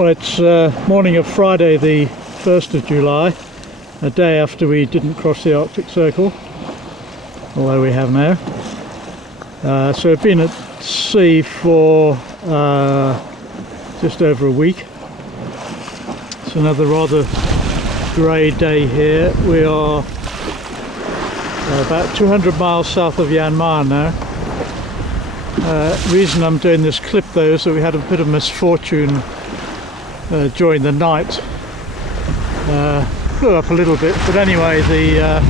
Well, it's morning of Friday the 1st of July, a day after we didn't cross the Arctic Circle, although we have now. So we've been at sea for just over a week. It's another rather grey day here. We are about 200 miles south of Jan Mayen now. Reason I'm doing this clip though is that we had a bit of misfortune during the night. Blew up a little bit, but anyway, the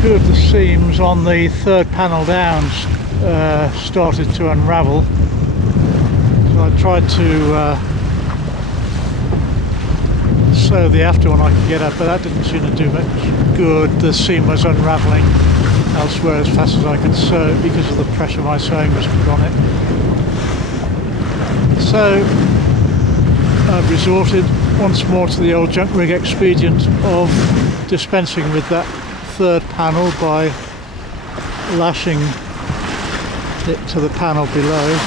two of the seams on the third panel down started to unravel. So I tried to sew the after one I could get at, but that didn't seem to do much good. The seam was unravelling elsewhere as fast as I could sew it because of the pressure my sewing was put on it. So I've resorted once more to the old junk rig expedient of dispensing with that third panel by lashing it to the panel below,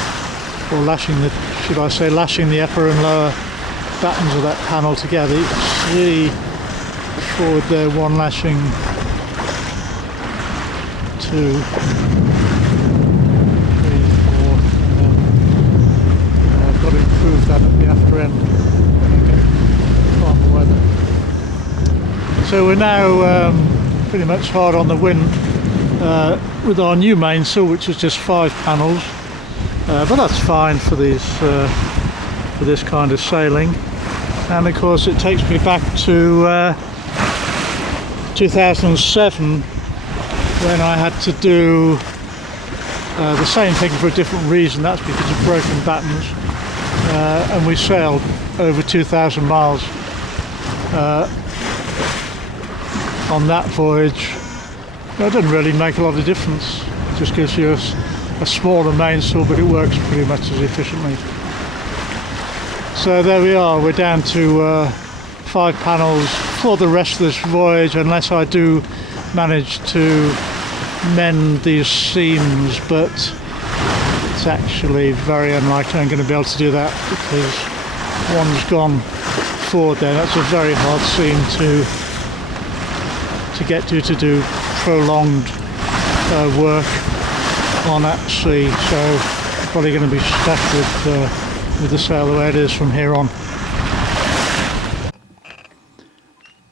or lashing the upper and lower battens of that panel together. You can see forward there, one lashing, two, three, four, and then I've got to improve that at the after end when I get calmer weather. So we're now pretty much hard on the wind with our new mainsail, which is just 5 panels, but that's fine for these for this kind of sailing. And of course it takes me back to 2007 when I had to do the same thing for a different reason. That's because of broken battens, and we sailed over 2,000 miles on that voyage. It doesn't really make a lot of difference. It just gives you a smaller mainsail, but it works pretty much as efficiently. So there we are, we're down to 5 panels for the rest of this voyage, unless I do manage to mend these seams, but it's actually very unlikely I'm going to be able to do that because one's gone forward there. That's a very hard seam to get to do prolonged work on at sea, so probably going to be stuck with the sail the way it is from here on.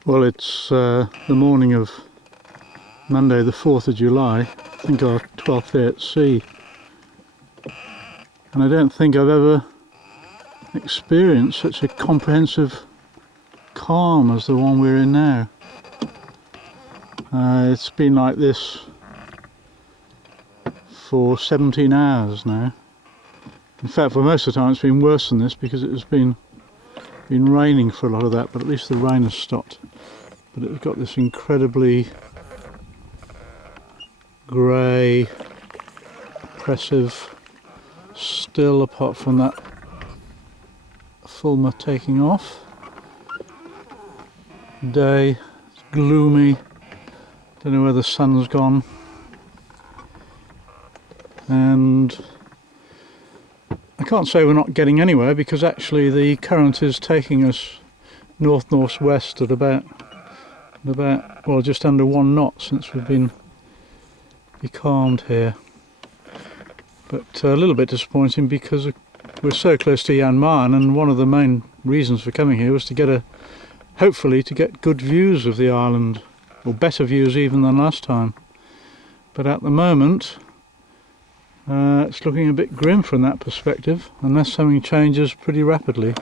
Well, it's the morning of Monday the 4th of July, I think our 12th day at sea, and I don't think I've ever experienced such a comprehensive calm as the one we're in now. It's been like this for 17 hours now. In fact, for most of the time it's been worse than this because it has been raining for a lot of that, but at least the rain has stopped. But it's got this incredibly grey, oppressive, still, apart from that fulmar taking off. Day, it's gloomy, don't know where the sun's gone, and I can't say we're not getting anywhere because actually the current is taking us north-northwest at about well, just under 1 knot since we've been becalmed here. But a little bit disappointing because we're so close to Jan Mayen, and one of the main reasons for coming here was to get hopefully to get good views of the island, or better views even than last time. But at the moment it's looking a bit grim from that perspective, unless something changes pretty rapidly.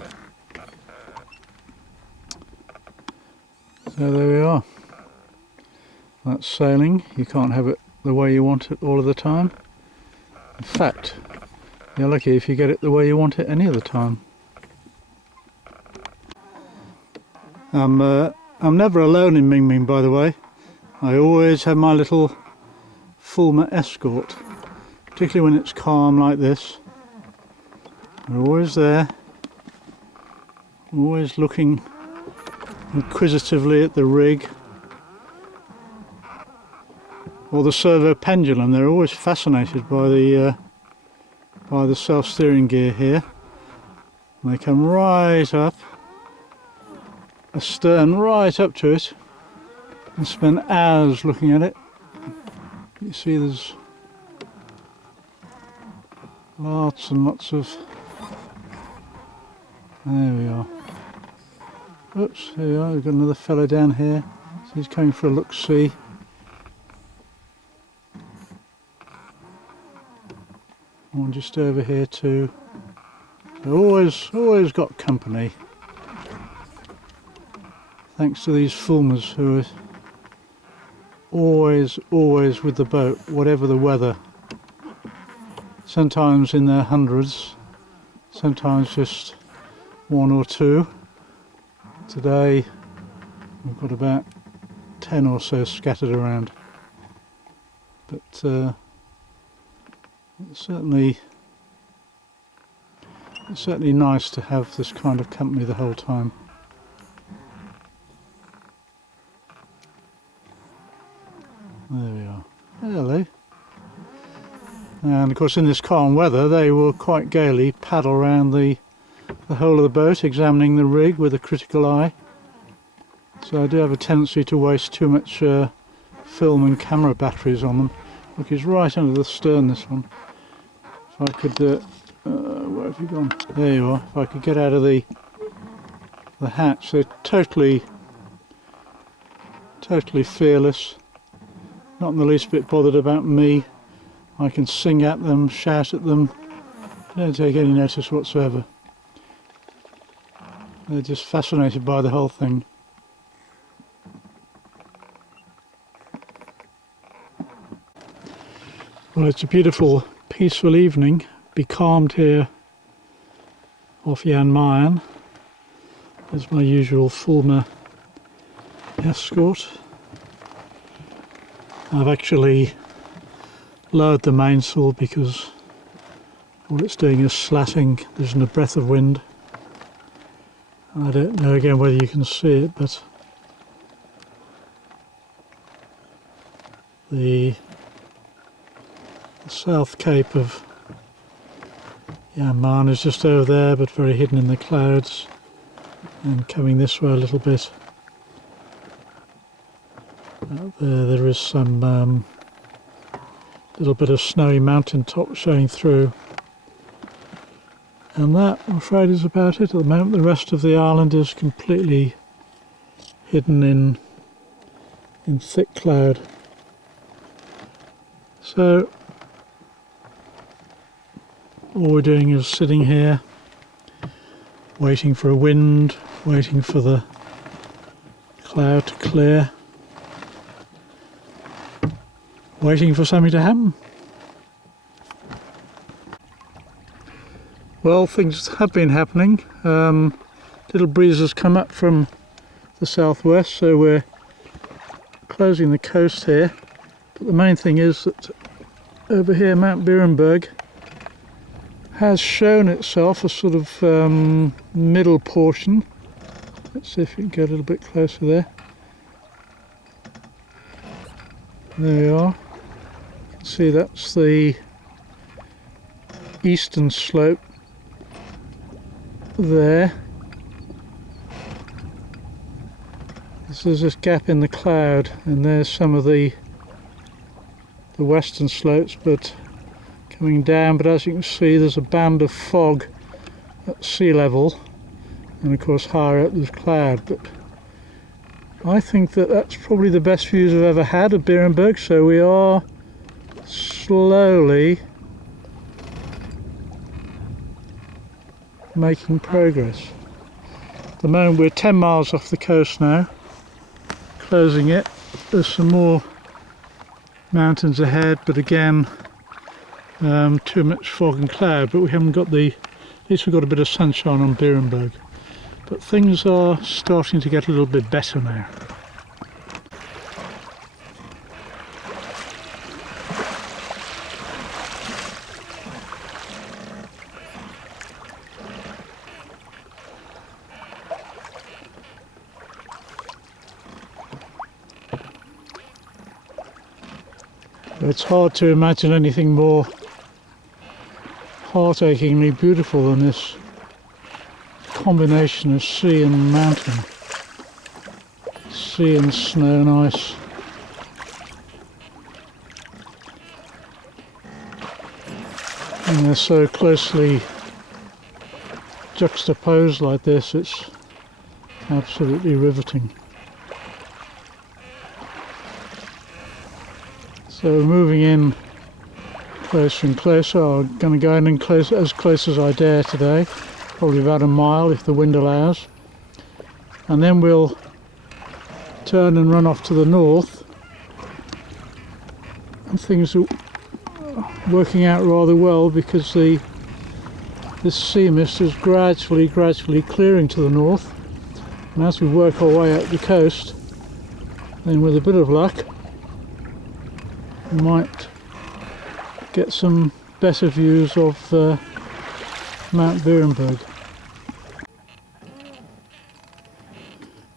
So there we are. That's sailing. You can't have it the way you want it all of the time. In fact, you're lucky if you get it the way you want it any other time. I'm never alone in Ming Ming, by the way. I always have my little fulmar escort, particularly when it's calm like this. They're always there, always looking inquisitively at the rig or the servo pendulum. They're always fascinated by the self-steering gear here. And they come right up, astern right up to it, and spend hours looking at it. You see there's lots and lots of... There we are. Oops, here we are, we've got another fellow down here. So he's coming for a look-see. One just over here too. They've always got company. Thanks to these fulmars who are always with the boat, whatever the weather. Sometimes in their hundreds, sometimes just one or two. Today we've got about 10 or so scattered around. But it's certainly nice to have this kind of company the whole time. There we are. Hello. And of course in this calm weather they will quite gaily paddle around the whole of the boat, examining the rig with a critical eye. So I do have a tendency to waste too much film and camera batteries on them. Look, he's right under the stern, this one. If I could, where have you gone? There you are. If I could get out of the hatch, they're totally fearless. Not in the least bit bothered about me. I can sing at them, shout at them. They don't take any notice whatsoever. They're just fascinated by the whole thing. Well, it's a beautiful, peaceful evening. Becalmed here off Jan Mayen. There's my usual fulmar escort. I've actually lowered the mainsail because all it's doing is slatting. There isn't a breath of wind. I don't know again whether you can see it, but the south cape of Jan Mayen is just over there, but very hidden in the clouds, and coming this way a little bit. Out there is some little bit of snowy mountain top showing through. And that, I'm afraid, is about it at the moment. The rest of the island is completely hidden in thick cloud. So all we're doing is sitting here, waiting for a wind, waiting for the cloud to clear, waiting for something to happen. Well, things have been happening. Little breezes come up from the southwest, so we're closing the coast here. But the main thing is that over here, Mount Beerenberg has shown itself a sort of middle portion. Let's see if we can get a little bit closer there. There we are. You can see that's the eastern slope there. There's this gap in the cloud, and there's some of the western slopes, but coming down. But as you can see, there's a band of fog at sea level, and of course higher up there's cloud. But I think that that's probably the best views I've ever had of Beerenberg, so we are slowly making progress. At the moment we're 10 miles off the coast now, closing it. There's some more mountains ahead, but again too much fog and cloud, but we haven't got at least we've got a bit of sunshine on Beerenberg. But things are starting to get a little bit better now. It's hard to imagine anything more heart-achingly beautiful than this combination of sea and mountain, sea and snow and ice. And they're so closely juxtaposed like this, it's absolutely riveting. So moving in closer and closer. I'm going to go in and as close as I dare today, probably about a mile if the wind allows, and then we'll turn and run off to the north, and things are working out rather well because this sea mist is gradually clearing to the north, and as we work our way up the coast, then with a bit of luck we might get some better views of Mount Beerenberg.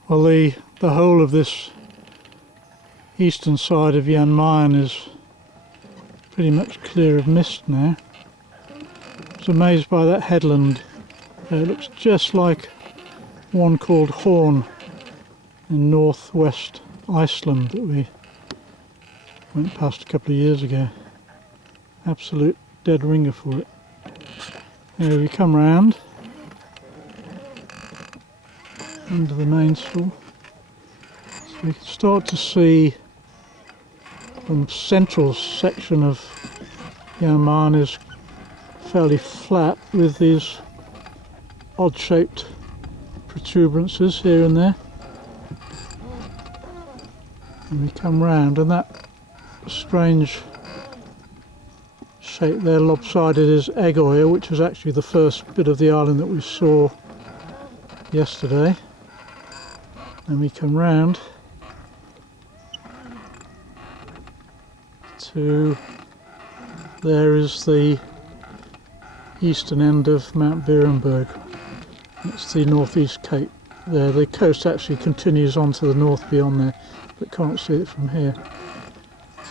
Well, the whole of this eastern side of Jan Mayen is pretty much clear of mist now. I was amazed by that headland. It looks just like one called Horn in northwest Iceland that we went past a couple of years ago. Absolute dead ringer for it. Here we come round under the mainsail, so we can start to see the central section of Jan Mayen is fairly flat with these odd shaped protuberances here and there, and we come round and that strange shape there, lopsided, is Egg Oil, which was actually the first bit of the island that we saw yesterday. And we come round to, there is the eastern end of Mount Beerenberg. It's the northeast cape there. The coast actually continues on to the north beyond there, but can't see it from here.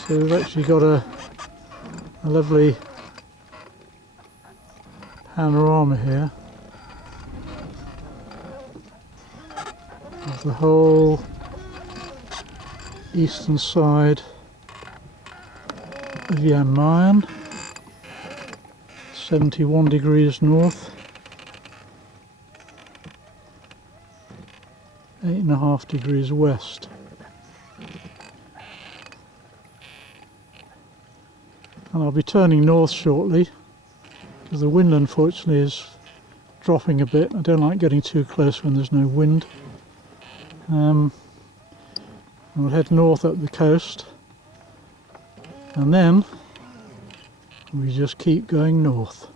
So we've actually got a lovely panorama here of the whole eastern side of Jan Mayen, 71 degrees north, 8.5 degrees west. And I'll be turning north shortly because the wind unfortunately is dropping a bit. I don't like getting too close when there's no wind. We'll head north up the coast and then we just keep going north.